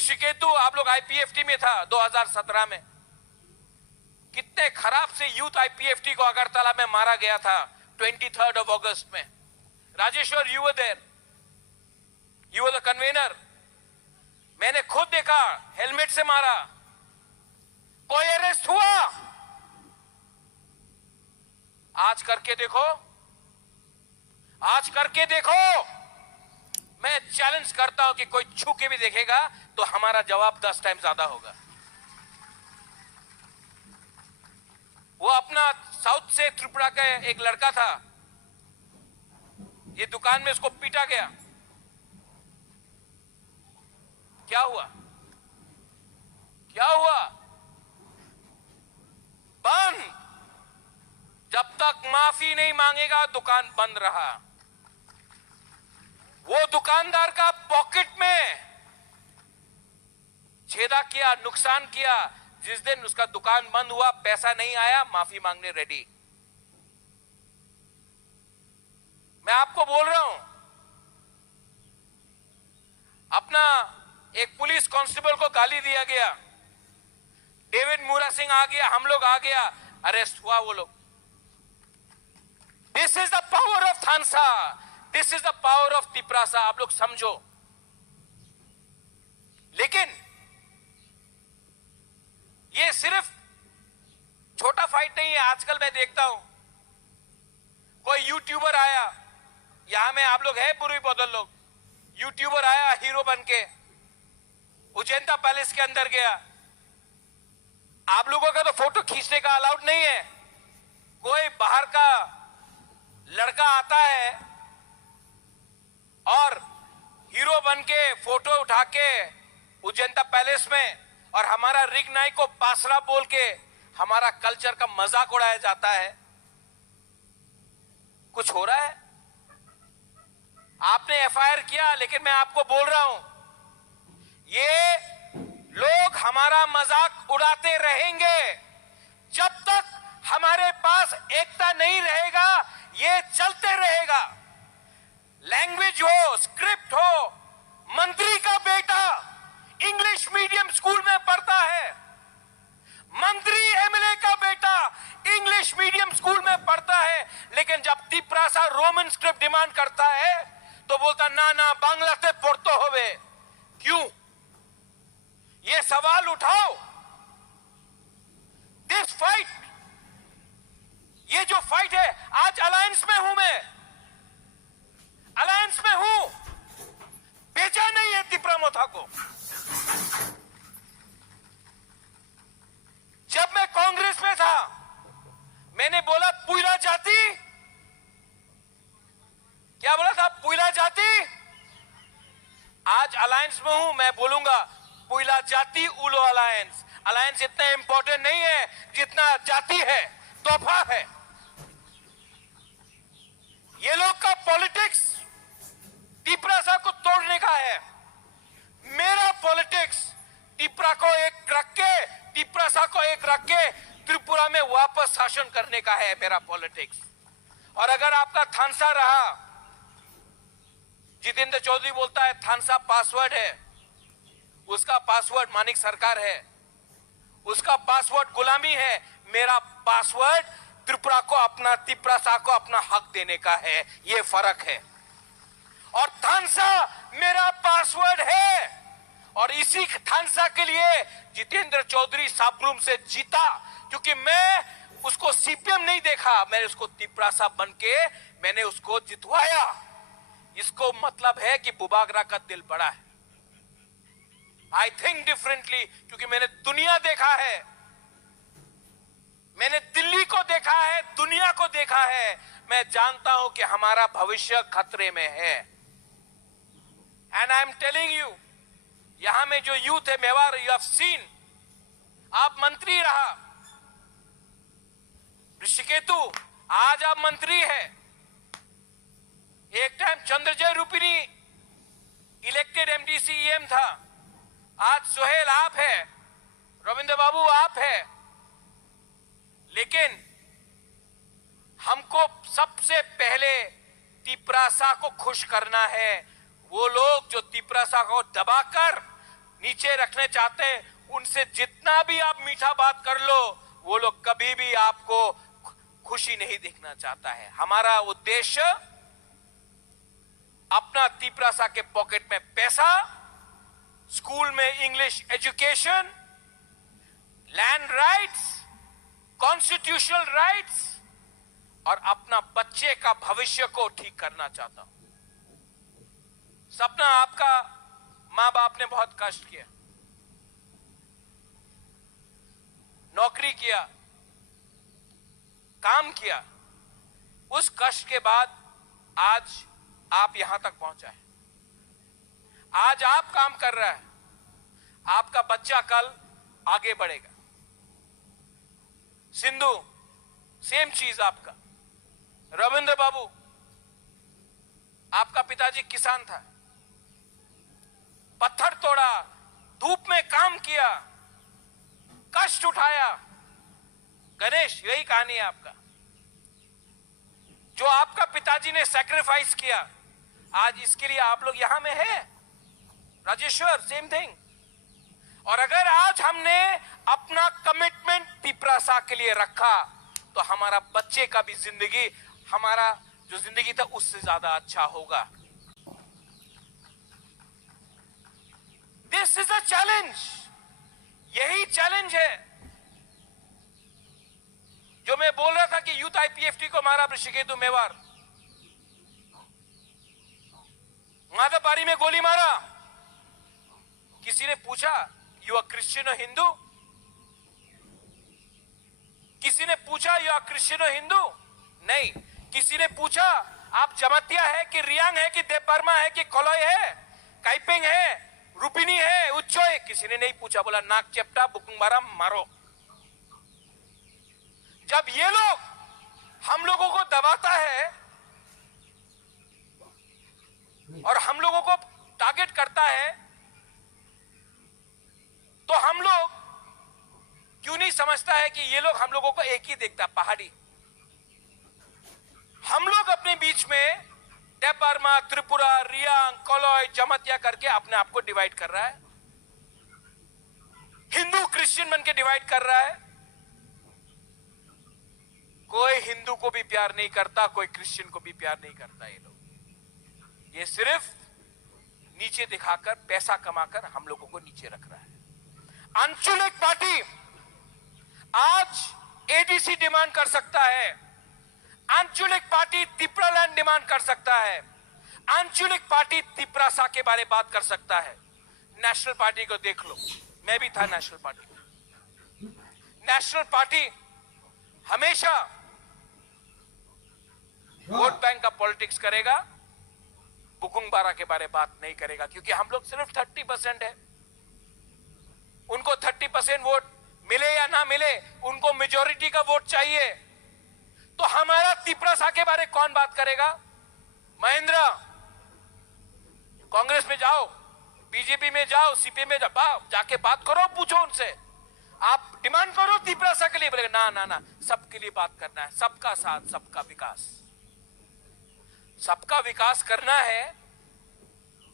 ऋषिकेतु आप लोग आईपीएफटी में था 2017 में। कितने खराब से यूथ आईपीएफटी को अगरतला में मारा गया था 23 अगस्त में। Rajeshwar you were there, you were the convener. मैंने खुद देखा, हेलमेट से मारा। कोई अरेस्ट हुआ? आज करके देखो, आज करके देखो। मैं चैलेंज करता हूं कि कोई छू के भी देखेगा तो हमारा जवाब 10 टाइम ज्यादा होगा। वो अपना साउथ से त्रिपुरा का एक लड़का था, ये दुकान में उसको पीटा गया। क्या हुआ? क्या हुआ? बंद। जब तक माफी नहीं मांगेगा दुकान बंद रहा। वो दुकानदार का पॉकेट में छेदा किया, नुकसान किया। जिस दिन उसका दुकान बंद हुआ, पैसा नहीं आया, माफी मांगने रेडी। मैं आपको बोल रहा हूं, अपना एक पुलिस कांस्टेबल को गाली दिया गया, डेविड मूरा सिंह आ गया, हम लोग आ गया, अरेस्ट हुआ वो लोग। This is the power of Thansa, this is the power of Tiprasa. आप लोग समझो। लेकिन ये सिर्फ छोटा फाइट नहीं है। आजकल मैं देखता हूं कोई यूट्यूबर आया, यहां में आप लोग है पूरी बदल लोग, यूट्यूबर आया हीरो बन के, उजैंता पैलेस के अंदर गया। आप लोगों का तो फोटो खींचने का अलाउड नहीं है। कोई बाहर का लड़का आता है और हीरो बन के फोटो उठा के उजैंता पैलेस में, और हमारा रिग नाई को पासरा बोल के हमारा कल्चर का मजाक उड़ाया जाता है। कुछ हो रहा है? आपने एफआईआर किया, लेकिन मैं आपको बोल रहा हूं, ये लोग हमारा मजाक उड़ाते रहेंगे जब तक हमारे पास एकता नहीं रहेगा। ये चलते रहेगा। लैंग्वेज हो, स्क्रिप्ट हो। मंत्री का बेटा इंग्लिश मीडियम स्कूल में पढ़ता है, मंत्री एमएलए का बेटा इंग्लिश मीडियम स्कूल में पढ़ता है, लेकिन जब तिपरासा रोमन स्क्रिप्ट डिमांड करता है तो बोलता ना ना बांग्लाते पढ़ते होवे। क्यों? ये सवाल उठाओ। दिस फाइट, ये जो फाइट है, आज अलायंस में हूं मैं, अलायंस में हूं। बेचा नहीं है तिपरामोथा को। जब मैं कांग्रेस में था, मैंने बोला पुइला जाति, क्या बोला था? पुइला जाति। आज अलायंस में हूं, मैं बोलूंगा पुइला जाति उलो अलायंस। अलायंस इतना इंपॉर्टेंट नहीं है जितना जाति है, तोहफा है। ये लोग का पॉलिटिक्स तिपरासा को तोड़ने का है। मेरा पॉलिटिक्स तिपरा को एक रख के, तिपरासा को एक रख के त्रिपुरा में वापस शासन करने का है मेरा पॉलिटिक्स। और अगर आपका थानसा रहा, जितेंद्र चौधरी बोलता है थानसा पासवर्ड है, उसका पासवर्ड मानिक सरकार है, उसका पासवर्ड गुलामी है। मेरा पासवर्ड त्रिपुरा को अपना, तिपरासा को अपना हक देने का है। यह फर्क है। और थानसा मेरा पासवर्ड है, और इसी थानसा के लिए जितेंद्र चौधरी साबरूम से जीता, क्योंकि मैं उसको सीपीएम नहीं देखा, मैंने उसको तिपरासा बन के मैंने उसको जितवाया। इसको मतलब है कि बुबागरा का दिल बड़ा है। आई थिंक डिफरेंटली, क्योंकि मैंने दुनिया देखा है, मैंने दिल्ली को देखा है, दुनिया को देखा है। मैं जानता हूं कि हमारा भविष्य खतरे में है। And I am telling you, यहां में जो यूथ है मेवाड़, यू हैव सीन, आप मंत्री रहा, ऋषिकेतु आज आप मंत्री है। एक time Chandrajay रूपिनी elected MDC EM था, आज सुहेल आप है, रविंद्र बाबू आप है। लेकिन हमको सबसे पहले तिपरासा को खुश करना है। वो लोग जो तिपरासा को दबाकर नीचे रखने चाहते हैं, उनसे जितना भी आप मीठा बात कर लो, वो लोग कभी भी आपको खुशी नहीं देखना चाहता है। हमारा उद्देश्य अपना तिपरासा के पॉकेट में पैसा, स्कूल में English education, land rights, constitutional rights और अपना बच्चे का भविष्य को ठीक करना चाहता हूं। सपना आपका मां बाप ने बहुत कष्ट किया, नौकरी किया, काम किया, उस कष्ट के बाद आज आप यहां तक पहुंचा है। आज आप काम कर रहा है, आपका बच्चा कल आगे बढ़ेगा। सिंधु सेम चीज आपका, रविंद्र बाबू आपका पिताजी किसान था, पत्थर तोड़ा, धूप में काम किया, कष्ट उठाया। गणेश यही कहानी है आपका, जो आपका पिताजी ने सैक्रिफाइस किया, आज इसके लिए आप लोग यहां में हैं। Rajeshwar same thing. और अगर आज हमने अपना कमिटमेंट तिपरासा के लिए रखा तो हमारा बच्चे का भी जिंदगी, हमारा जो जिंदगी था उससे ज्यादा अच्छा होगा। दिस इज अ चैलेंज, यही चैलेंज है जो मैं बोल रहा था कि यूथ आईपीएफटी को मारा ऋषिकेतु मेवाड़, माधवबाड़ी में गोली मारा। किसी ने पूछा यू आर क्रिश्चियन और हिंदू? किसी ने पूछा यू आर क्रिश्चियन और हिंदू? नहीं। किसी ने पूछा आप जमतिया है कि रियांग है कि देवबर्मा है कि कोलोय है, काइपेंग है, रुपिनी है, उच्चोय? किसी ने नहीं पूछा, बोला नाक चेप्टा बुकुंबारा मारो। जब ये लोग हम लोगों को दबाता है और हम लोगों को टारगेट करता है, तो हम लोग क्यों नहीं समझता है कि ये लोग हम लोगों को एक ही देखता, पहाड़ी। हम लोग अपने बीच में देवबर्मा, त्रिपुरा, रियांग, कोलोय, जमतिया करके अपने आप को डिवाइड कर रहा है, हिंदू क्रिश्चियन बन के डिवाइड कर रहा है। कोई हिंदू को भी प्यार नहीं करता, कोई क्रिश्चियन को भी प्यार नहीं करता। ये सिर्फ नीचे दिखाकर, पैसा कमाकर हम लोगों को नीचे रख रहा है। आंचलिक पार्टी आज एडीसी डिमांड कर सकता है, आंचलिक पार्टी तिपरालैंड डिमांड कर सकता है, आंचलिक पार्टी तिपरासा के बारे में बात कर सकता है। नेशनल पार्टी को देख लो, मैं भी था नेशनल पार्टी। नेशनल पार्टी हमेशा वोट बैंक का पॉलिटिक्स करेगा, बुकुंबारा के बारे में बात नहीं करेगा, क्योंकि हम लोग सिर्फ 30% है। उनको 30% वोट मिले या ना मिले, उनको मेजॉरिटी का वोट चाहिए। तो हमारा तिपरासा के बारे कौन बात करेगा? महेंद्र, कांग्रेस में जाओ, बीजेपी में जाओ, सीपीएम में जाओ, जाके बात करो, पूछो उनसे, आप डिमांड करो तिपरासा के लिए। बोलेगा ना ना ना, सबके लिए बात करना है, सबका साथ, सबका विकास। सबका विकास करना है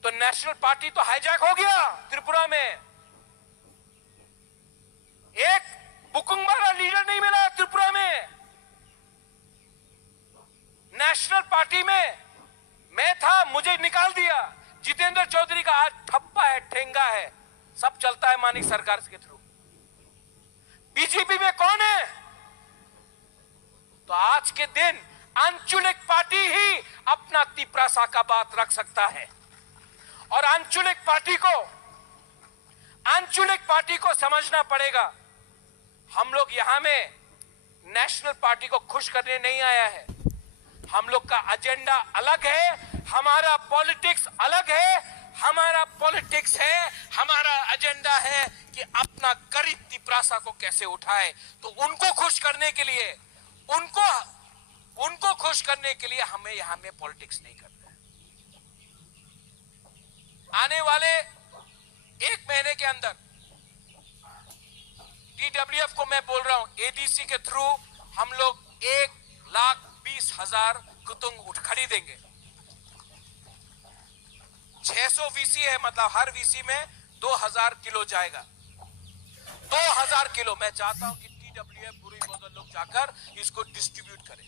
तो नेशनल पार्टी तो हाईजैक हो गया त्रिपुरा में। एक बुकुंबारा लीडर नहीं मिला त्रिपुरा में। नेशनल पार्टी में मैं था, मुझे निकाल दिया। जितेंद्र चौधरी का आज ठप्पा है, ठेंगा है, सब चलता है मानिक सरकार के थ्रू। बीजेपी में कौन है? तो आज के दिन आंचलिक पार्टी ही अपना तिपरासा का बात रख सकता है। और आंचलिक पार्टी को समझना पड़ेगा, हम लोग यहां में नेशनल पार्टी को खुश करने नहीं आया है। हम लोग का एजेंडा अलग है, हमारा पॉलिटिक्स अलग है। हमारा पॉलिटिक्स है, हमारा एजेंडा है कि अपना गरीब तिपरासा को कैसे उठाए। तो उनको खुश करने के लिए, उनको खुश करने के लिए हमें यहां में पॉलिटिक्स नहीं करना है। आने वाले 1 महीने के अंदर टीडब्ल्यूएफ को मैं बोल रहा हूं, एडीसी के थ्रू हम लोग 1,20,000 कुतुंग खरीदेंगे। 600 वीसी है, मतलब हर वीसी में 2000 किलो जाएगा, 2000 किलो। मैं चाहता हूं कि TWF बुरी बोतल लोग जाकर इसको डिस्ट्रीब्यूट करें।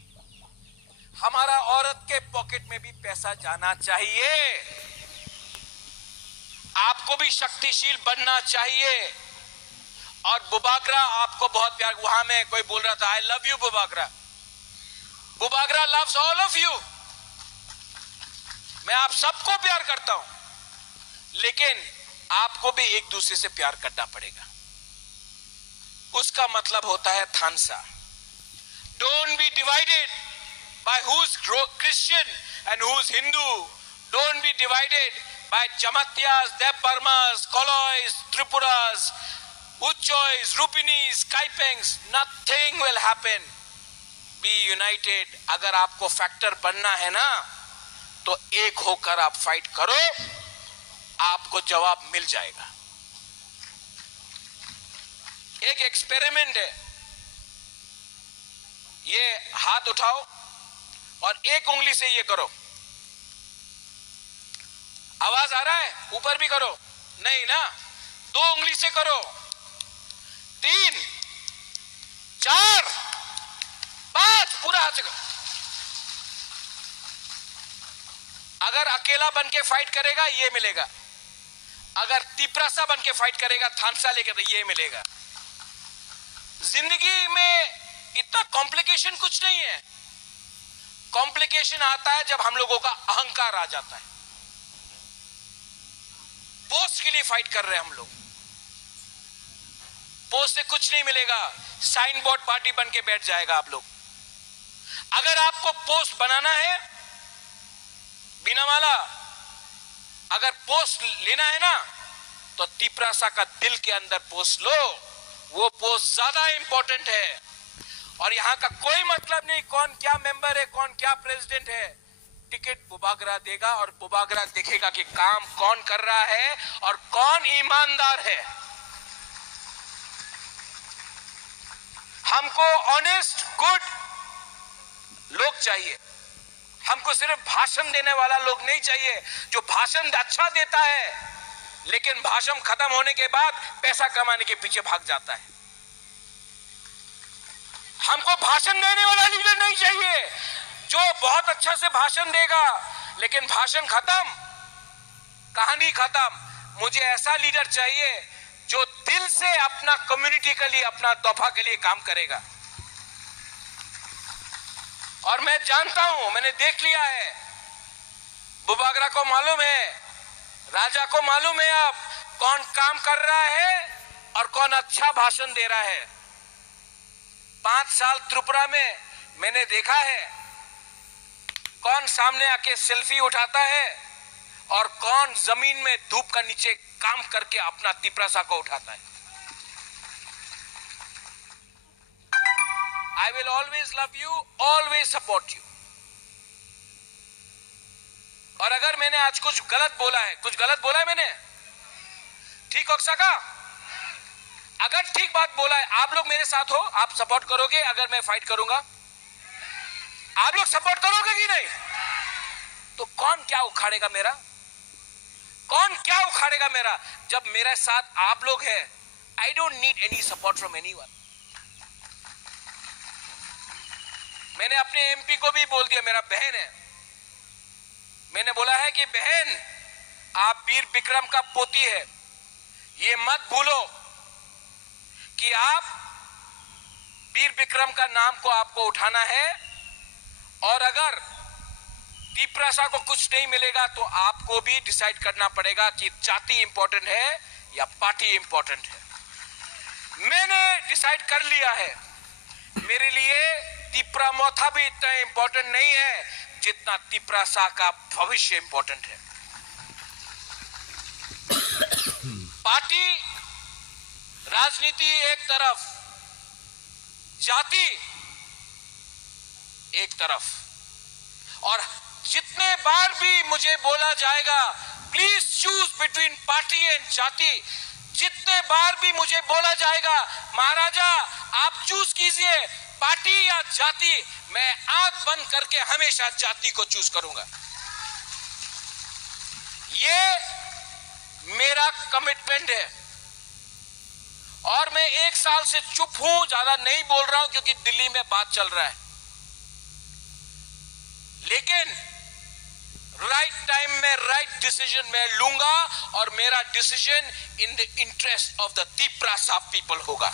हमारा औरत के पॉकेट में भी पैसा जाना चाहिए। आपको भी शक्तिशील बनना चाहिए। और बुबागरा आपको बहुत प्यार, वहां में कोई बोल रहा था I love you Bubagra. Bubagra loves all of you. मैं आप सबको प्यार करता हूं, लेकिन आपको भी एक दूसरे से प्यार करना पड़ेगा। उसका मतलब होता है थानसा। Don't be divided by who is Christian and who is Hindu. Don't be divided by Jamatyas, Debarmas, Kolois, Tripuras, Uchois, Rupinis, Kaipengs. Nothing will happen. Be united. अगर आपको फैक्टर बनना है ना, तो एक होकर आप फाइट करो, आपको जवाब मिल जाएगा। एक एक्सपेरिमेंट है, ये हाथ उठाओ और एक उंगली से ये करो। आवाज आ रहा है? ऊपर भी करो। नहीं ना, 2 उंगली से करो, 3, 4, 5, पूरा हाथ से करो। अगर अकेला बन के फाइट करेगा ये मिलेगा, अगर तिपरासा बन के फाइट करेगा थानसा लेके तो ये मिलेगा। जिंदगी में इतना कॉम्प्लिकेशन कुछ नहीं है। कॉम्प्लिकेशन आता है जब हम लोगों का अहंकार आ जाता है। पोस्ट के लिए फाइट कर रहे हैं हम लोग, पोस्ट से कुछ नहीं मिलेगा, साइन बोर्ड पार्टी बन के बैठ जाएगा आप लोग। अगर आपको पोस्ट बनाना है बिना वाला, अगर पोस्ट लेना है ना, तो तिपरासा का दिल के अंदर पोस्ट लो, वो पोस्ट ज्यादा इंपॉर्टेंट है। और यहां का कोई मतलब नहीं कौन क्या मेंबर है, कौन क्या प्रेसिडेंट है। टिकट बुबागरा देगा और बुबागरा देखेगा कि काम कौन कर रहा है और कौन ईमानदार है। हमको ऑनेस्ट गुड लोग चाहिए। हमको सिर्फ भाषण देने वाला लोग नहीं चाहिए, जो भाषण अच्छा देता है लेकिन भाषण खत्म होने के बाद पैसा कमाने के पीछे भाग जाता है। हमको भाषण देने वाला लीडर नहीं चाहिए, जो बहुत अच्छा से भाषण देगा लेकिन भाषण खत्म, कहानी खत्म। मुझे ऐसा लीडर चाहिए जो दिल से अपना कम्युनिटी के लिए, अपना तोहफा के लिए काम करेगा। और मैं जानता हूं, मैंने देख लिया है, बुबागरा को मालूम है, राजा को मालूम है अब कौन काम कर रहा है और कौन अच्छा भाषण दे रहा है। 5 साल त्रिपुरा में मैंने देखा है कौन सामने आके सेल्फी उठाता है और कौन जमीन में धूप का नीचे काम करके अपना तिपरासा को उठाता है। I will always love you, always support you. और अगर मैंने आज कुछ गलत बोला है, कुछ गलत बोला है मैंने, ठीक हो सका? अगर ठीक बात बोला है, आप लोग मेरे साथ हो, आप सपोर्ट करोगे अगर मैं फाइट करूंगा? आप लोग सपोर्ट करोगे कि नहीं? तो कौन क्या उखाड़ेगा मेरा? कौन क्या उखाड़ेगा मेरा? जब मेरे साथ आप लोग हैं, I don't need any support from anyone. मैंने अपने एमपी को भी बोल दिया, मेरा बहन है, मैंने बोला है कि बहन आप वीर विक्रम का पोती है, ये मत भूलो कि आप वीर विक्रम का नाम को आपको उठाना है। और अगर तिपरासा को कुछ नहीं मिलेगा तो आपको भी डिसाइड करना पड़ेगा कि जाति इंपॉर्टेंट है या पार्टी इंपॉर्टेंट है। मैंने डिसाइड कर लिया है, मेरे लिए तिपरा मोथा भी इतना इंपॉर्टेंट नहीं है जितना तिपरासा का भविष्य इंपॉर्टेंट है। पार्टी राजनीति एक तरफ, जाति एक तरफ। और जितने बार भी मुझे बोला जाएगा please choose between party and जाति, जितने बार भी मुझे बोला जाएगा महाराजा आप चूज कीजिए पार्टी या जाति, मैं आंख बंद करके हमेशा जाति को चूज करूंगा। ये मेरा कमिटमेंट है और मैं 1 साल से चुप हूं, ज्यादा नहीं बोल रहा हूं क्योंकि दिल्ली में बात चल रहा है, लेकिन राइट टाइम में राइट डिसीजन मैं लूंगा और मेरा decision in the interest of the Tiprasa people होगा।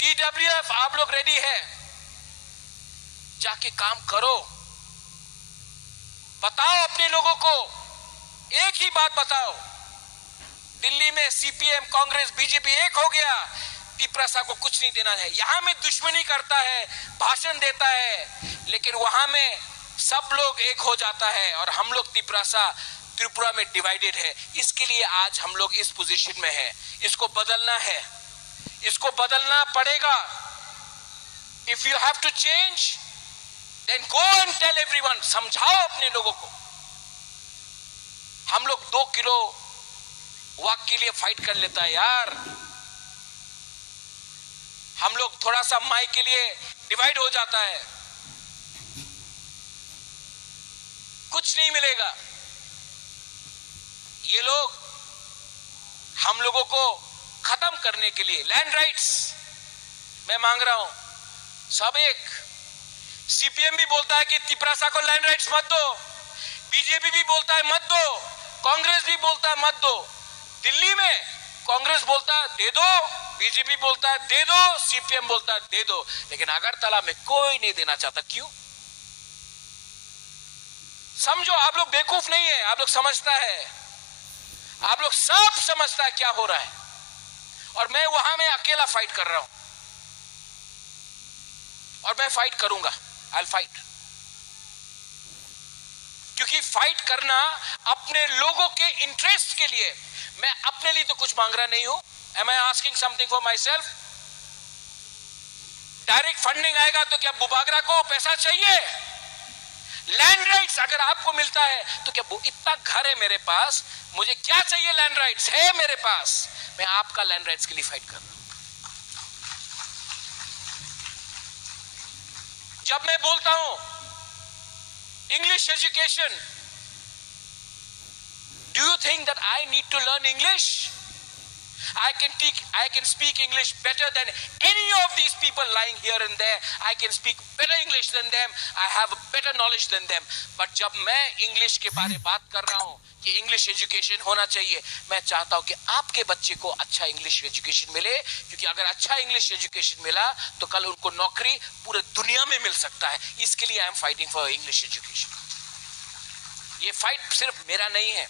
TWF आप लोग रेडी है? जाके काम करो, बताओ अपने लोगों को, एक ही बात बताओ, दिल्ली में CPM, कांग्रेस, बीजेपी एक हो गया, तिपरासा को कुछ नहीं देना है। यहां में दुश्मनी करता है, भाषण देता है, लेकिन वहां में सब लोग एक हो जाता है और हम लोग तिपरासा त्रिपुरा में डिवाइडेड है। इसके लिए आज हम लोग इस पोजीशन में है, इसको बदलना है, इसको बदलना पड़ेगा। If you have to change then go and tell everyone, समझाओ अपने लोगों को। हम लोग 2 किलो वाक के लिए फाइट कर लेता है यार, हम लोग थोड़ा सा माई के लिए डिवाइड हो जाता है, कुछ नहीं मिलेगा। ये लोग हम लोगों को खत्म करने के लिए लैंड राइट्स मैं मांग रहा हूं, सब एक। CPM भी बोलता है कि तिपरासा को लैंड राइट्स मत दो, बीजेपी भी बोलता है मत दो, कांग्रेस भी बोलता है मत दो। दिल्ली में कांग्रेस बोलता है दे दो, बीजेपी बोलता है दे दो, CPM बोलता है दे दो, लेकिन अगरतला में कोई नहीं देना चाहता। क्यों? समझो, आप लोग बेवकूफ नहीं है, आप लोग समझता है, आप लोग सब समझता है क्या हो रहा है। और मैं वहां में अकेला फाइट कर रहा हूं और मैं फाइट करूंगा, आई विल फाइट, क्योंकि फाइट करना अपने लोगों के इंटरेस्ट के लिए। मैं अपने लिए तो कुछ मांग रहा नहीं हूं। Am I asking something for myself? Direct funding आएगा तो क्या बुबागरा को पैसा चाहिए? लैंड राइट्स अगर आपको मिलता है तो क्या इतना घर है मेरे पास, मुझे क्या चाहिए? लैंड राइट्स है मेरे पास, मैं आपका लैंड राइट्स के लिए फाइट कर रहा हूं। जब मैं बोलता हूं English education, do you think that I need to learn English? I can speak English better than any of these people lying here and there. I can speak better English than them. I have a better knowledge than them. But जब मैं English के बारे में बात कर रहा हूं कि इंग्लिश एजुकेशन होना चाहिए, मैं चाहता हूं कि आपके बच्चे को अच्छा इंग्लिश एजुकेशन मिले, क्योंकि अगर अच्छा इंग्लिश एजुकेशन मिला तो कल उनको नौकरी पूरे दुनिया में मिल सकता है। इसके लिए I am fighting for English education. ये फाइट सिर्फ मेरा नहीं है।